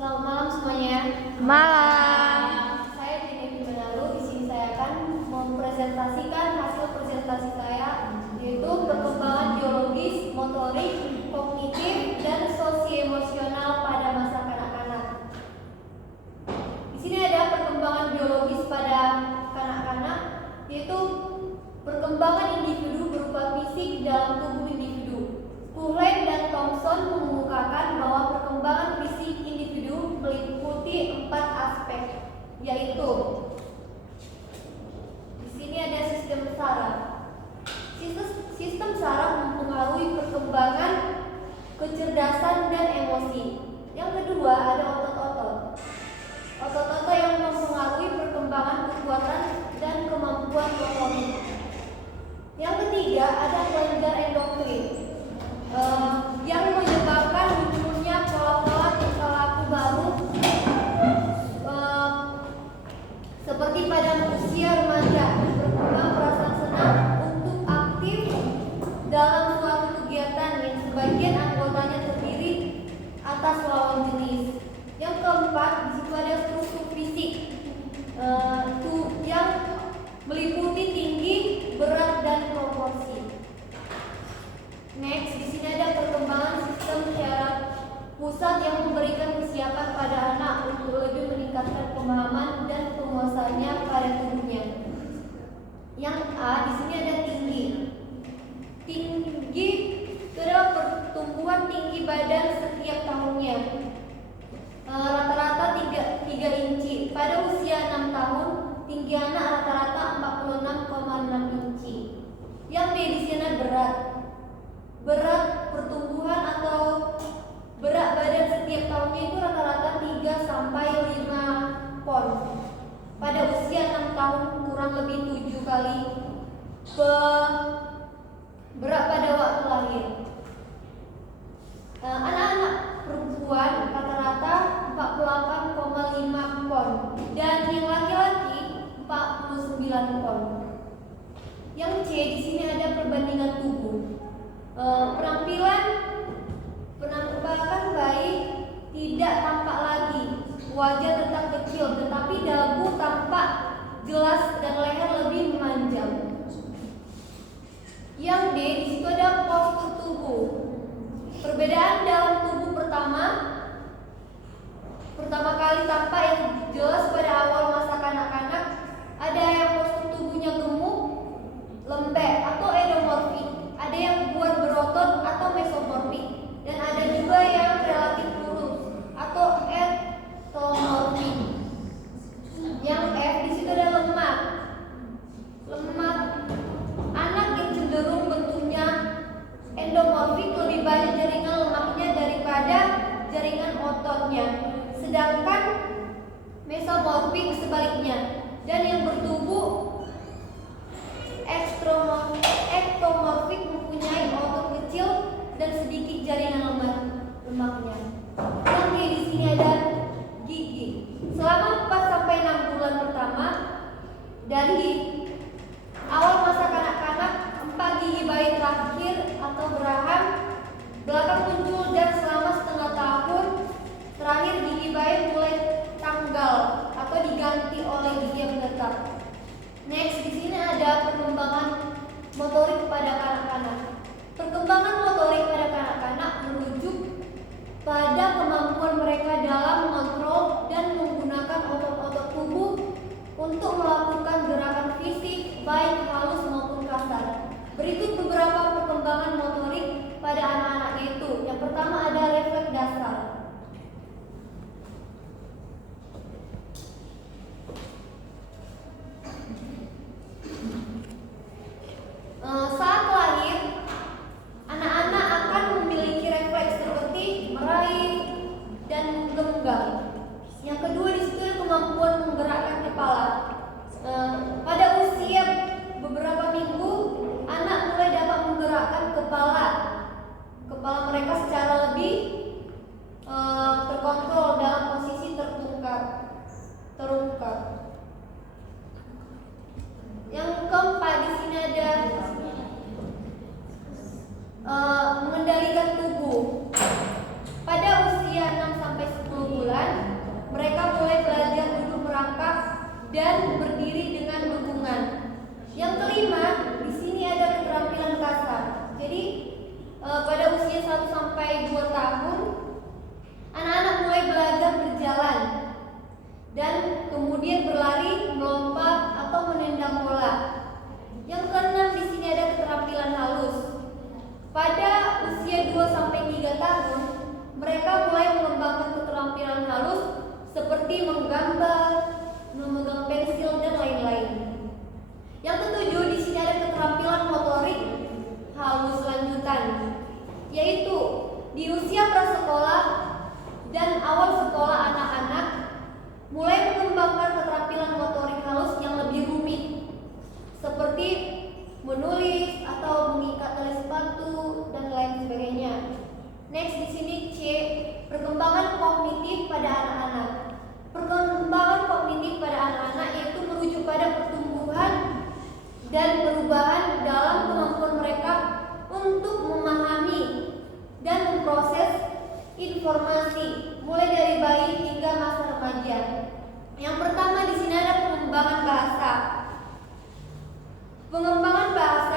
Selamat malam semuanya. Malam. Saya Jenny Benalu. Di sini saya akan mempresentasikan hasil presentasi saya, yaitu perkembangan biologis, motorik, kognitif, dan sosioemosional pada masa kanak-kanak. Di sini ada perkembangan biologis pada kanak-kanak, yaitu perkembangan individu berupa fisik dalam tubuh individu. Kuhlen dan Thomson mengemukakan bahwa perkembangan fisik individu meliputi 4 aspek, yaitu di sini ada sistem saraf. Sistem saraf mempengaruhi perkembangan kecerdasan dan emosi. Yang kedua ada otot-otot. Otot-otot yang mempengaruhi perkembangan kekuatan dan kemampuan motorik. Yang ketiga ada kelenjar endokrin, yang menyebabkan munculnya pola-pola tingkah laku baru, seperti pada usia remaja, berkembang perasaan senang untuk aktif dalam suatu kegiatan yang sebagian anggotanya terdiri atas lawan jenis. Yang keempat, di situ ada struktur fisik, yang meliputi tinggi, berat, dan proporsi. Next, di sini ada perkembangan sistem syaraf pusat yang memberikan kesiapan pada anak untuk lebih meningkatkan pemahaman dan penguasaannya pada tubuhnya. Yang A, di sini ada tinggi. Tinggi itu adalah pertumbuhan tinggi badan setiap tahunnya. Rata-rata 3 inci. Pada usia 6 tahun, tinggi anak rata-rata 46,6 inci. Yang B, di sini berat. Berat pertumbuhan atau berat badan setiap tahunnya itu rata-rata 3 sampai 5 pon. Pada usia 6 tahun kurang lebih 7 kali berat pada waktu lahir. Anak-anak perempuan rata-rata 48,5 pon dan yang laki-laki 49 pon. Yang C, di sini ada perbandingan tubuh. Penampakan bayi tidak tampak lagi, wajah tetap kecil, tetapi dagu tampak jelas dan leher lebih memanjang. Yang D, di situ ada postur tubuh. Perbedaan dalam tubuh pertama kali tampak yang jelas pada awal masa kanak-kanak. Ada yang postur tubuhnya gemuk, lembek atau endomorfik. Ada yang buat berotot atau mesomorfik, dan ada juga yang relatif lurus atau ektomorfik. Yang F, di situ ada lemak. Lemak anak yang cenderung bentuknya endomorfik, lebih banyak jaringan lemaknya daripada jaringan ototnya. Sedangkan mesomorfik sebaliknya. Dan yang bertubuh ektomorfik mempunyai otot kecil dan sedikit jaringan lemaknya. Yang di sini ada gigi. Selama 4 sampai 6 bulan pertama dari awal masa kanak-kanak, 4 gigi bayi terakhir atau geraham belakang muncul, dan selama setengah tahun terakhir gigi bayi mulai tanggal atau diganti oleh gigi yang menetap. Next, di sini ada perkembangan motorik pada kanak-kanak. Perkembangan motorik pada kanak-kanak merujuk pada kemampuan mereka dalam mengontrol dan menggunakan otot-otot tubuh untuk melakukan gerakan fisik baik halus maupun kasar. Berikut beberapa perkembangan motorik pada anak-anak, yaitu yang pertama ada refleks dasar. Saat lahir, anak-anak akan memiliki refleks seperti meraih dan menggenggam. Yang kedua, di situ kemampuan menggerakkan kepala. Pada usia beberapa minggu, anak mulai dapat menggerakkan kepala mereka secara lebih terkontrol dalam posisi terungkap. Yang keempat, di sini ada mengendalikan tubuh. Pada usia 6 sampai 10 bulan, menggambar, memegang pensil dan lain-lain. Yang ketujuh, di sini ada keterampilan motorik halus lanjutan, yaitu di usia prasekolah dan awal sekolah anak-anak mulai mengembangkan keterampilan motorik halus yang lebih rumit, seperti menulis atau mengikat tali sepatu dan lain sebagainya. Next, di sini C, perkembangan kognitif pada anak-anak. Perkembangan kognitif pada anak-anak yaitu merujuk pada pertumbuhan dan perubahan dalam kemampuan mereka untuk memahami dan memproses informasi mulai dari bayi hingga masa remaja. Yang pertama di sini ada pengembangan bahasa. Pengembangan bahasa